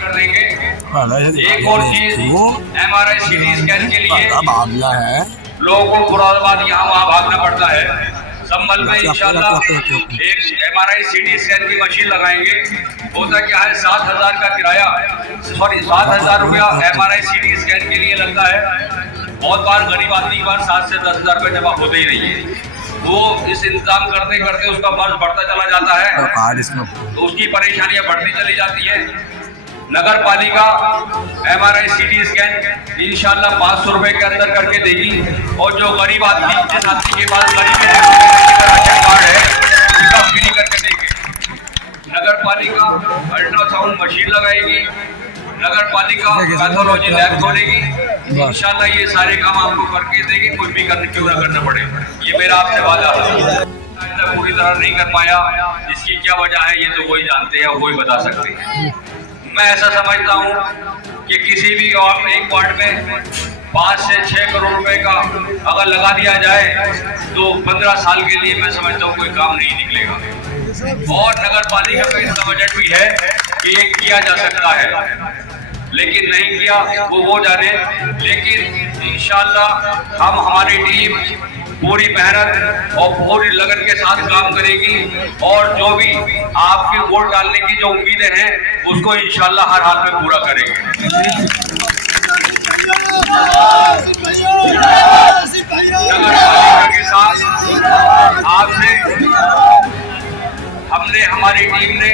कर देंगे। एक और चीज, MRI CT स्कैन के लिए लोगों को मुरादाबाद यहाँ वहाँ भागना पड़ता है। संभल में इंशाल्लाह एक MRI CT स्कैन की मशीन लगाएंगे। होता क्या है, 7,000 का किराया, 7,000 रुपया MRI CT स्कैन के लिए लगता है। बहुत बार गरीब आदमी के पास 7 से 10,000 रुपये जमा होते ही नहीं है। वो इस इंतजाम करते करते उसका खर्च बढ़ता चला जाता है, तो उसकी परेशानियां बढ़ती चली जाती है। नगर पालिका MRI CT स्कैन इंशाल्लाह 500 रुपए के अंदर करके देगी। और जो गरीब आदमी, जिस आदमी के पास गरीब राशन कार्ड है, उसका फ्री करके देंगे। नगर पालिका अल्ट्रासाउंड मशीन लगाएगी, नगर पालिका पैथोलॉजी लैब खोलेगी। इंशाल्लाह ये सारे काम आपको करके देगी, कुछ भी क्यों ना करना पड़े। ये मेरा आपसे वादा है। पूरी तरह नहीं कर पाया, इसकी क्या वजह है ये तो वही जानते हैं, वही बता सकते हैं। मैं ऐसा समझता हूँ कि किसी भी एक वार्ड में 5 से 6 करोड़ रुपए का अगर लगा दिया जाए तो 15 साल के लिए मैं समझता हूँ कोई काम नहीं निकलेगा। और नगर पालिका का इतना बजट भी है कि ये किया जा सकता है, लेकिन नहीं किया वो जाने। लेकिन इंशाल्लाह हम, हमारी टीम पूरी मेहनत और पूरी लगन के साथ काम करेगी। और जो भी आपके वोट डालने की जो उम्मीदें हैं उसको इंशाल्लाह हर हाल में पूरा करेंगे। नगर पालिका के साथ आपसे हमने, हमारी टीम ने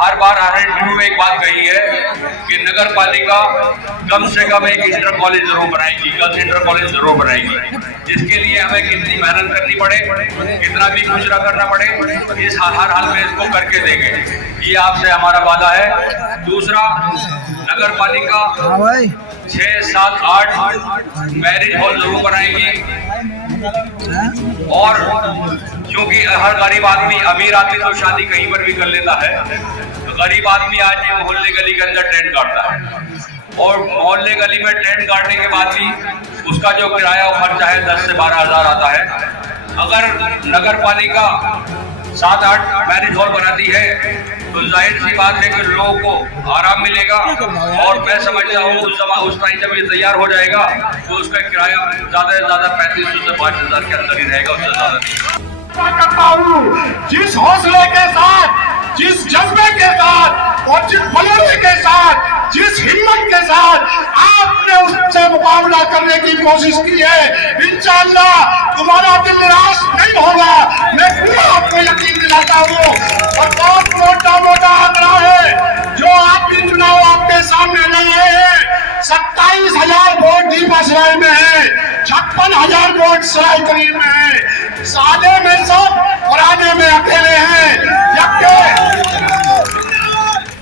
हर बार हर इंटरव्यू में एक बात कही है कि नगर पालिका कम से कम एक इंटर कॉलेज जरूर बनाएगी, गर्ल्स इंटर कॉलेज जरूर बनाएगी। जिसके लिए हमें कितनी मेहनत करनी पड़े, कितना भी कुछ ना करना पड़े, इस हर हाल में इसको करके देंगे। ये आपसे हमारा वादा है। दूसरा, नगर पालिका 6, 7, 8 मैरिज हॉल जरूर बनाएगी। और क्योंकि हर गरीब आदमी, अमीर आदमी तो शादी कहीं पर भी कर लेता है, तो गरीब आदमी आज ये मोहल्ले गली के अंदर टेंट काटता है। और मोहल्ले गली में टेंट काटने के बाद भी उसका जो किराया और खर्चा है 10 से 12 हज़ार आता है। अगर नगर पालिका 7-8 मैरिज हॉल बनाती है तो जाहिर सी बात है कि लोगों को आराम मिलेगा। और मैं समझता हूँ उस टाइम जब ये तैयार हो जाएगा तो उसका किराया ज्यादा से ज्यादा 3500 से 5,000 के अंदर ही रहेगा, उससे ज्यादा नहीं। करता हूँ जिस हौसले के साथ, जिस जज्बे के साथ और जिस बुलंदी के साथ, जिस हिम्मत के साथ आपने उससे मुकाबला करने की कोशिश की है, इंशाअल्लाह तुम्हारा दिल निराश नहीं होगा। मैं पूरा आपको यकीन दिलाता हूँ। और बहुत मोटा आंकड़ा है जो आपकी चुनाव आपके सामने नहीं है। 27,000 वोट दीपासराय में है, 56,000 वोट सराय करीब में है। सादे में सब और आने में अकेले हैं।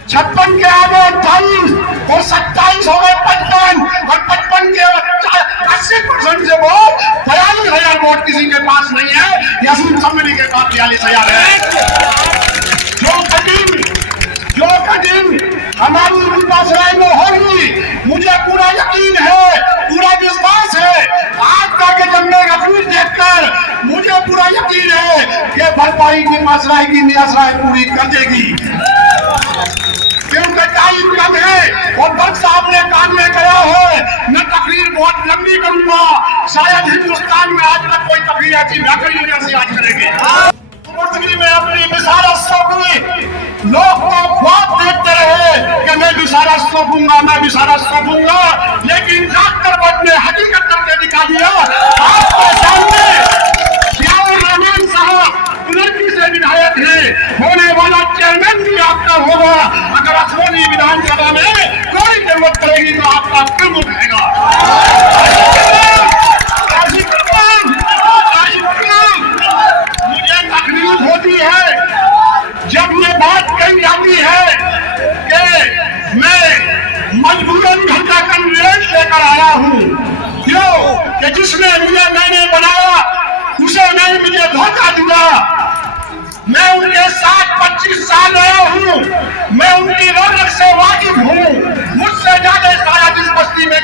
56 के आगे 28 और 27 हो गए 55 और 55 के 80% से वोट 42,000 वोट किसी के पास नहीं है। यासीन सम्मेली के पास 42,000 है। जो कठिन हमारी दीपासराय में होगी, मुझे पूरा यकीन है, पूरा विश्वास है। आज तक जब मैं अखीर देखकर मुझे पूरा यकीन है कि भरपाई दीपासराय की नियासराय पूरी कर देगी। क्योंकि टाइम कम है और वक्त सामने काम में गया है। मैं तकरीर बहुत लंबी करूंगा, शायद हिंदुस्तान में आज तक कोई तकरीर ऐसी न करी जैसी आज करेंगे। में अपनी विशारत सौंपी, लोग तो ख्वाब देखते रहे कि मैं विशारत सौंपूंगा, मैं विशारत सौंपूंगा, लेकिन डॉक्टर बट ने हकीकत करके दिखा दिया। आपके सामने जियाउर रहमान साहब पुनर्जी से विधायक है, होने वाला चेयरमैन भी आपका होगा। अगर असमोली विधानसभा में कोई जरूरत पड़ेगी तो आपका काम उठाएगा। मुझे तकलीफ होती है जब ये बात कही जाती है कि मैं मजबूरन घर का कैंडिडेट लेकर आया हूँ। क्यों? कि जिसने मैंने बनाया उसे मैंने मुझे धोखा दिया। मैं उनके साथ 25 साल रहा हूँ, मैं उनकी रौनक से वाकिफ हूँ। मुझसे ज्यादा शायद इस बस्ती में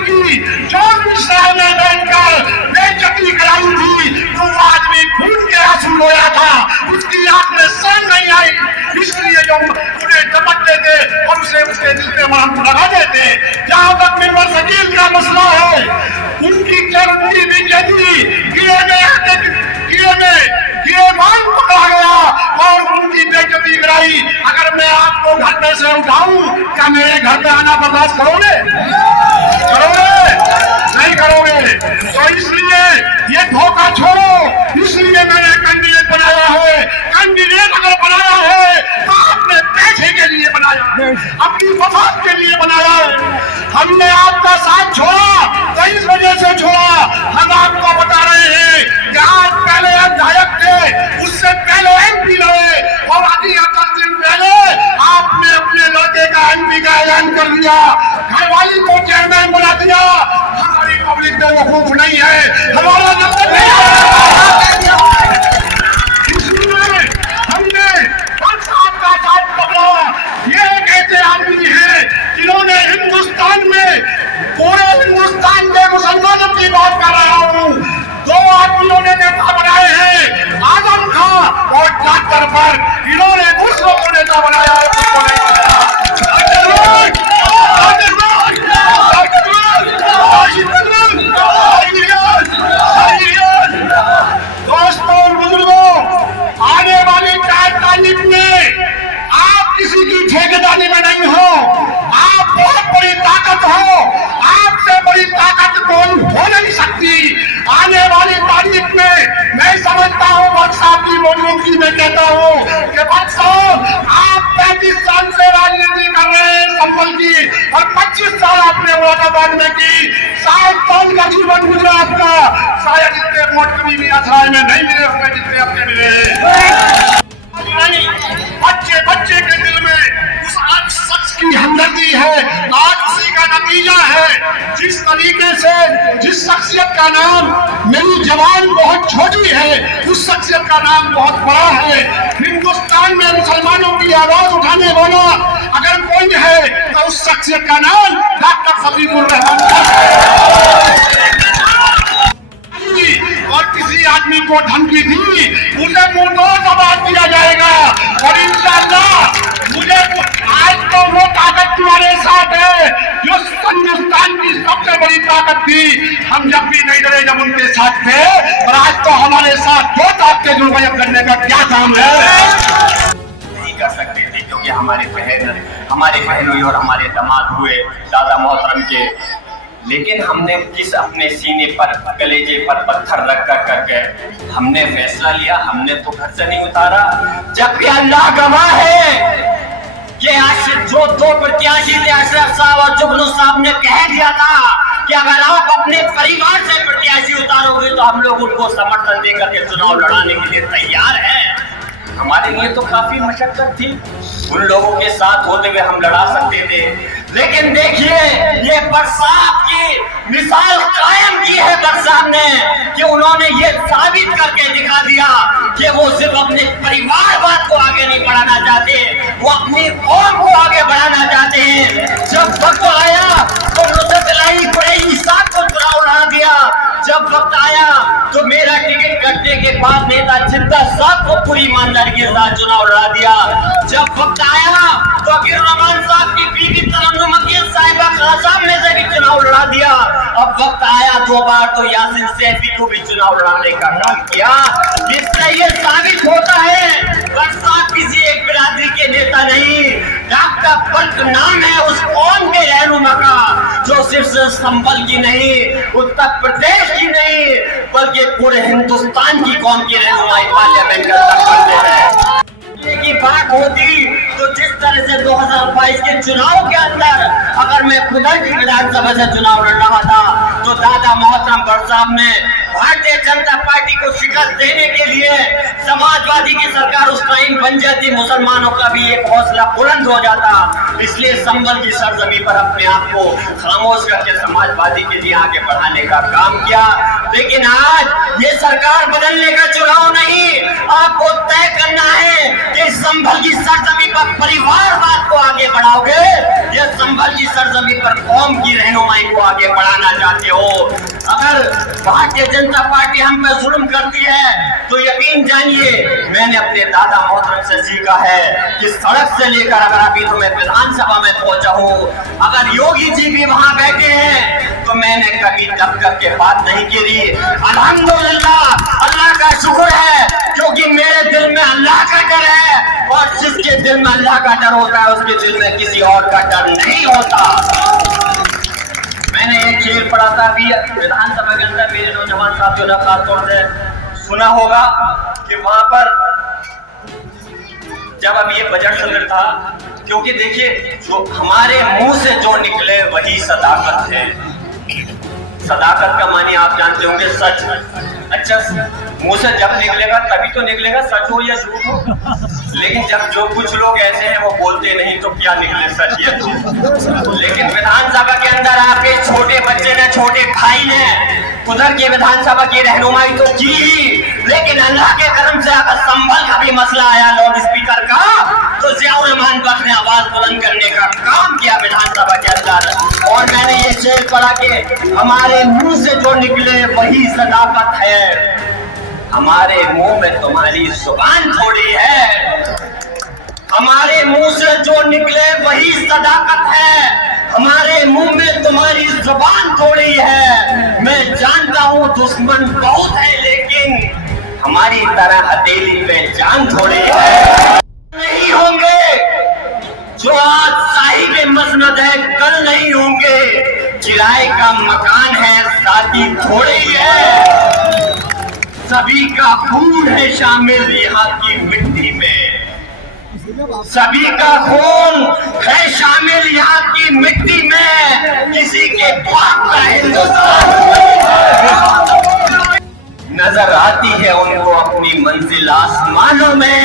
की जो मिश्रा ने बैठकर बेइज्जती कराई थी, तो वो आदमी खून के आंसू रोया था, उसकी आंख में शर्म नहीं आई, इसलिए जो उन्हें झपटते थे और उसे उसके दिल पे मार लगा देते। जहां तक मिंबर शकील का मसला है, उनकी चरनी बेइज्जती किए मान पकड़ा गया और उनकी बेइज्जती कराई। अगर मैं आपको घर में से उठाऊं, क्या मेरे घर पे आना बर्दाश्त करोगे? नहीं करोगे। तो इसलिए ये धोखा छोड़ो। इसलिए मैंने कैंडिडेट बनाया है। कैंडिडेट अगर बनाया है तो आपने पैसे के लिए बनाया, अपनी वफात के लिए बनाया है। हमने आपका साथ छोड़ा तो इस वजह से छोड़ा, हम आपको बता रहे हैं कि आज पहले विधायक थे, उससे पहले MP रहे और अभी 10 दिन पहले आपने अपने लड़के का MP का ऐलान कर दिया, घरवाली को चेयरमैन बना दिया। हमारी पब्लिक बेवकूफ नहीं है, हमारा मतलब नहीं है। इसलिए हमने साहब का साथ पकड़ा। ये एक ऐसे आदमी है जिन्होंने हिंदुस्तान में, पूरे हिंदुस्तान के मुसलमानों की बात कर रहा हूँ, 2 आदमियों ने नेता बनाए हैं, आजम खां और डॉक्टर पर। इन्होंने कुछ लोगों ने नेता बनाया है, कुछ नहीं बनाया। दोस्तों बुजुर्गों, आने वाली 4 तारीख में आप किसी की ठेकेदारी में नहीं हो, आप बहुत बड़ी ताकत हो, आपसे बड़ी ताकत कोई हो नहीं सकती। आने वाली तारीख में मैं समझता हूँ, भट्ट साहब की मौजूदगी में कहता हूँ कि भट्ट साहब आप 35 साल से राजनीति कर रहे हैं संभल की, और 25 साल आपने मुरादाबाद में की, 60 साल का जीवन गुजरा आपका। शायद इतने वोट कभी भी असराय में नहीं मिले होंगे जितने आपके मिले। बच्चे के दिल में उस आज शख्स की हमदर्दी है, आज उसी का नतीजा है। जिस तरीके से जिस शख्सियत का नाम, मेरी जवान बहुत छोटी है, उस शख्सियत का नाम बहुत बड़ा है। हिंदुस्तान में मुसलमानों की आवाज उठाने वाला अगर कोई है तो उस शख्सियत का नाम डॉक्टर फकीरुर रहमान है। और किसी आदमी को धमकी दी, उसे मुंहतोड़ जवाब दिया जाएगा। और इंशाअल्लाह मुझे आज तो वो ताकत तुम्हारे साथ है जो हिंदुस्तान की सबसे बड़ी ताकत थी। हम जब भी नहीं डरे जब उनके साथ थे, और आज तो हमारे साथ दो ताकतें जो बयान करने का क्या काम है नहीं कर सकते थे, क्योंकि हमारे बहनोई और हमारे दामाद हुए दादा मोहतरम के। लेकिन हमने किस अपने सीने पर, कलेजे पर पत्थर रख करके हमने फैसला लिया, हमने तो घर से नहीं उतारा। जबकि अल्लाह गवाह है कि जो 2 प्रत्याशी थे, अशरफ साहब और जुगनू साहब ने कह दिया था कि अगर आप अपने परिवार से प्रत्याशी उतारोगे तो हम लोग उनको समर्थन देकर के चुनाव लड़ाने के लिए तैयार हैं। हमारे लिए तो काफी मशक्कत थी, उन लोगों के साथ होते हुए हम लड़ा सकते थे। लेकिन देखिए, ये बरसात की मिसाल कायम की है बरसात ने, कि उन्होंने ये साबित करके दिखा दिया कि वो सिर्फ अपने परिवारवाद को आगे नहीं बढ़ाना चाहते, वो अपनी कौम को आगे बढ़ाना चाहते हैं। जब वक्त आया तो नुसरत इलाही कुरैशी साहब को चुनाव लड़ा दिया। जब वक्त आया तो मेरा टिकट कटने के बाद नेता जिंदा साहब को पूरी ईमानदारी के साथ चुनाव लड़ा दिया। जब वक्त आया तो अकीर रहमान साहब की बीवी तरन्नुम अकील साहिबा के सामने से भी चुनाव लड़ा दिया। अब वक्त आया 2 बार तो यासिन सैफी को भी चुनाव लड़ाने का काम किया। इससे ये साबित होता है बरसात किसी एक बिरादरी के नेता नहीं, डॉक्टर बल्क नाम है उस कौम के रहनुमा का, जो सिर्फ संभल की नहीं, उत्तर प्रदेश की नहीं, बल्कि पूरे हिंदुस्तान की कौम की रहनुमाई पार्लियामेंट के अंदर करते हैं। की बात होती तो जिस तरह से 2022 के चुनाव के अंदर अगर मैं खुदा की विधानसभा से चुनाव लड़ रहा था तो दादा मोहतरम भट्ट साहब ने भारतीय जनता पार्टी को शिकस्त देने के लिए समाजवादी की सरकार उस टाइम बन जाती, मुसलमानों का भी एक हौसला बुलंद हो जाता। इसलिए संभल की सरजमी पर अपने आप को खामोश करके समाजवादी के लिए आगे बढ़ाने का काम किया। लेकिन आज ये सरकार बदलने का चुनाव नहीं, आपको तय करना है कि संभल की सरजमी पर परिवारवाद को आगे बढ़ाओगे या संभल की सरजमी पर कौम की रहनुमाई को आगे बढ़ाना चाहते हो। अगर भारतीय जनता पार्टी हम पे जुल्म करती है तो यकीन जानिए, मैंने अपने दादा मोहतरम से सीखा है कि सड़क से लेकर अगर अभी तो मैं विधानसभा में पहुंचा हूँ, अगर योगी जी भी वहां बैठे हैं तो मैंने कभी दब करके बात नहीं की। अल्हम्दुलिल्लाह, अल्लाह का शुक्र है, क्योंकि मेरे दिल में अल्लाह का डर है, और जिसके दिल में अल्लाह का डर होता है उसके दिल में किसी और का डर नहीं होता। मैंने एक शेर पढ़ा था अभी विधानसभा के अंदर, मेरे नौजवान साथियों ने खासतौर से सुना होगा कि वहां पर जब अब ये बजट सत्र था, क्योंकि देखिए जो हमारे मुंह से जो निकले वही सदाकत है। सदाकत का मानी आप जानते होंगे, सच। अच्छा, मुंह से जब निकलेगा तभी तो निकलेगा, सच हो या झूठ हो। लेकिन जब जो कुछ लोग ऐसे हैं वो बोलते नहीं तो क्या निकले, सच या झूठ। लेकिन विधानसभा के अंदर आपके छोटे बच्चे ने, छोटे भाई ने उधर की विधानसभा की रहनुमाई तो की ही, लेकिन अल्लाह के करम से अगर संभल का भी मसला आया लाउड स्पीकर का, तो जियाउर रहमान बख्श ने आवाज बुलंद करने का काम किया विधानसभा के अंदर। और मैंने ये शेर पढ़ा कि हमारे मुंह से जो निकले वही सदाकत है, हमारे मुंह में तुम्हारी जुबान थोड़ी है। हमारे मुंह से जो निकले वही सदाकत है, हमारे मुंह में तुम्हारी जुबान थोड़ी है। मैं जानता हूँ दुश्मन बहुत है, लेकिन हमारी तरह हथेली पे जान थोड़ी है। नहीं होंगे जो आज साहिब मसनद है, कल नहीं होंगे। किराए का मकान है, साथी थोड़े ही है। सभी का खून है शामिल यहाँ की मिट्टी में, सभी का खून है शामिल यहाँ की मिट्टी में। किसी के बाप का हिंदुस्तान नजर आती है उनको अपनी मंजिल आसमानों में।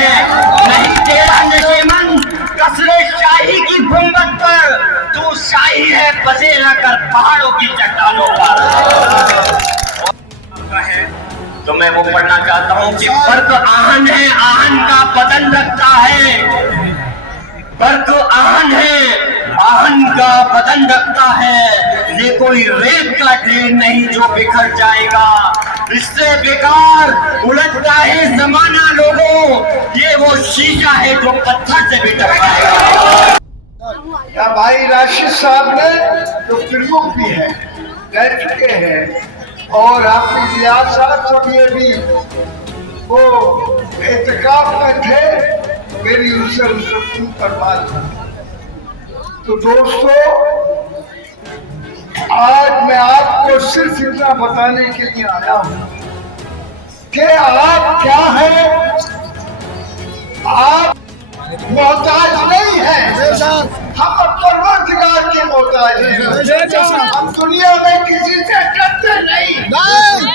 नहीं तेरा नशेमन कसरे शाही की गुंबद पर, तू शाही है बसेरा कर पहाड़ों की चट्टानों पर। तो मैं वो पढ़ना चाहता हूँ कि फर्क आहन है, आहन का बदन रखता है। फर्क आहन है, आहन का बदन रखता है। ये कोई रेत का ढेर नहीं जो बिखर जाएगा। इससे बेकार उलझता है जमाना लोगों, ये वो शीशा है जो पत्थर से भी टकराएगा। या भाई राशिद साहब ने जो प्रमुख भी है रह चुके हैं, और आपकी रियाज साहब सब ये भी वो एहतिकाफ में थे, मेरी उनसे रुसू पर बात। तो दोस्तों, आज मैं आपको सिर्फ इतना बताने के लिए आया हूँ कि आप क्या है, आप मोहताज नहीं है, हम परवरदिगार के मोहताज हैं। हम दुनिया में किसी से डरते नहीं,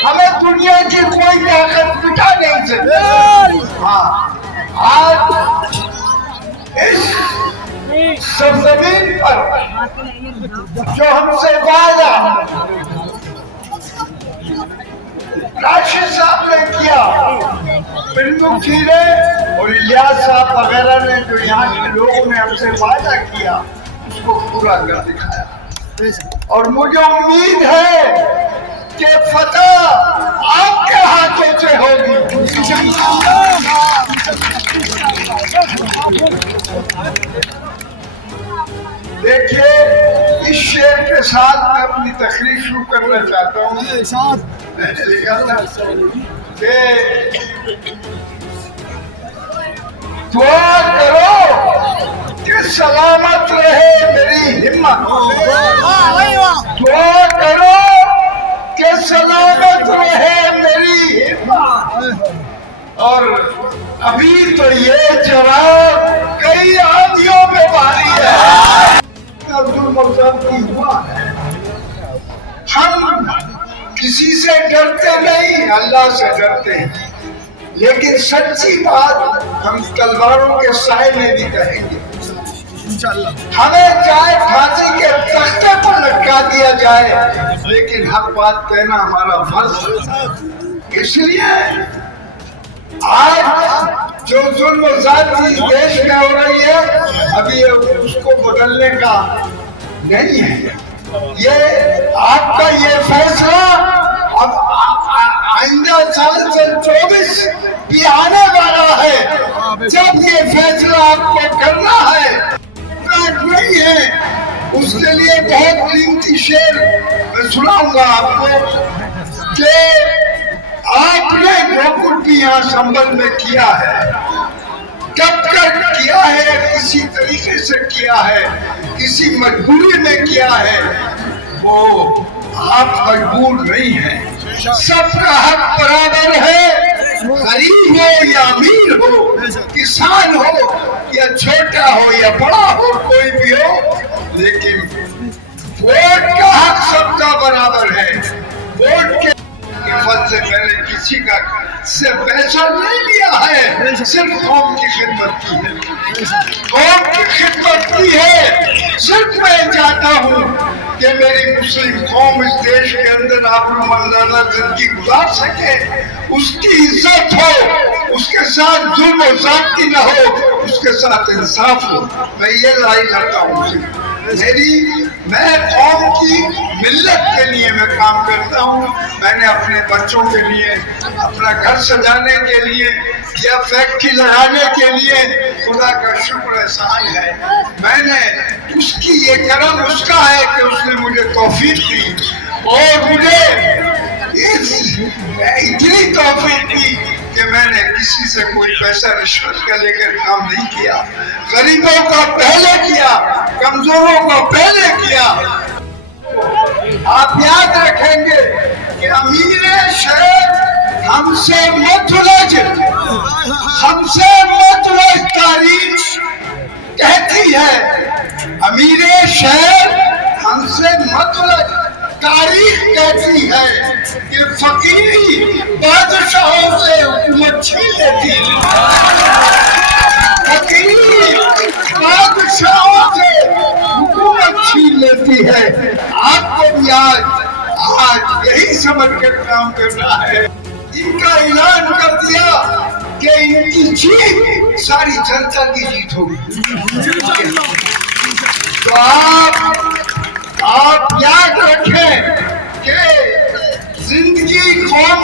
हमें दुनिया की कोई ताकत मिटा नहीं सकती। हाँ, आज इस सरजमीन पर जो हमसे वादा राशिद साहब ने किया, प्रमुख जी ने और इलियास साहब वगैरह ने, जो यहाँ के लोगों ने हमसे वादा किया, उसको पूरा कर दिखाया। और मुझे उम्मीद है कि फतह आपके हाथों से होगी। देखिए, इस शेर के साथ मैं अपनी तकरीर शुरू करना चाहता हूँ। मैंने लिखा था कि दुआ करो कि सलामत रहे मेरी हिम्मत, दुआ करो कि सलामत रहे मेरी हिम्मत। और अभी तो ये जनाब कई आंधियों में भारी है, जुल्म की हुआ है। हम किसी से डरते नहीं, अल्लाह से डरते हैं। लेकिन सच्ची बात हम तलवारों के साए में भी कहेंगे। हमें चाहे फांसी के तख्ते पर लटका दिया जाए, लेकिन हक बात कहना हमारा फर्ज है। इसलिए आज जो जुल्म ज़ाती देश में हो रही है, अभी उसको बदलने का नहीं है। ये आपका ये फैसला अब आइंदा साल 24 भी आने वाला है, जब ये फैसला आपको करना है, नहीं है। उसके लिए बहुत कीमती शेर मैं सुनाऊंगा आपको कि आपने जो कुछ भी यहाँ संबल में किया है, कब कर किया है, किसी तरीके से किया है, किसी मजबूरी में किया है, वो आप मजबूर नहीं हैं। सबका हक बराबर है, गरीब हो या अमीर हो, किसान हो या छोटा हो या बड़ा हो, कोई भी हो, लेकिन वोट का हक सबका बराबर है। वोट के हिफाजत से मैंने किसी का से पैसा नहीं लिया है, सिर्फ कौम की खिदमत की है, कौम की खिदमत की है। सिर्फ मैं चाहता हूँ कि मेरी मुस्लिम कौम इस देश के अंदर आबरूमंदाना जिंदगी गुजार सके, उसकी इज्जत हो, उसके साथ जुल्म और ज़्यादती न हो, उसके साथ इंसाफ हो। मैं ये लड़ाई लड़ता हूँ। मैं कौम की मिल्लत के लिए मैं काम करता हूँ। मैंने अपने बच्चों के लिए, अपना घर सजाने के लिए या फैक्ट्री लगाने के लिए, खुदा का शुक्र एहसान है, मैंने उसकी ये करम उसका है कि उसने मुझे तौफीक दी, और मुझे इतनी तौफीक दी कि मैंने किसी से कोई पैसा रिश्वत का लेकर काम नहीं किया। गरीबों का पहले किया, कमजोरों को पहले किया। आप याद रखेंगे कि अमीर शहर हमसे मत उलझ, हमसे मत उलझ तारीख कहती है। अमीर शहर हमसे मत उलझ तारीख कहती है कि फकीरी बादशाहों से हुकूमत छीन लेती है, फकीरी बादशाहों से हुकूमत छीन लेती है। आपको भी आज यही समझ कर काम करना है। इनका ऐलान कर दिया कि इनकी जीत सारी जनता की जीत होगी। तो आप याद रखें कि जिंदगी कौम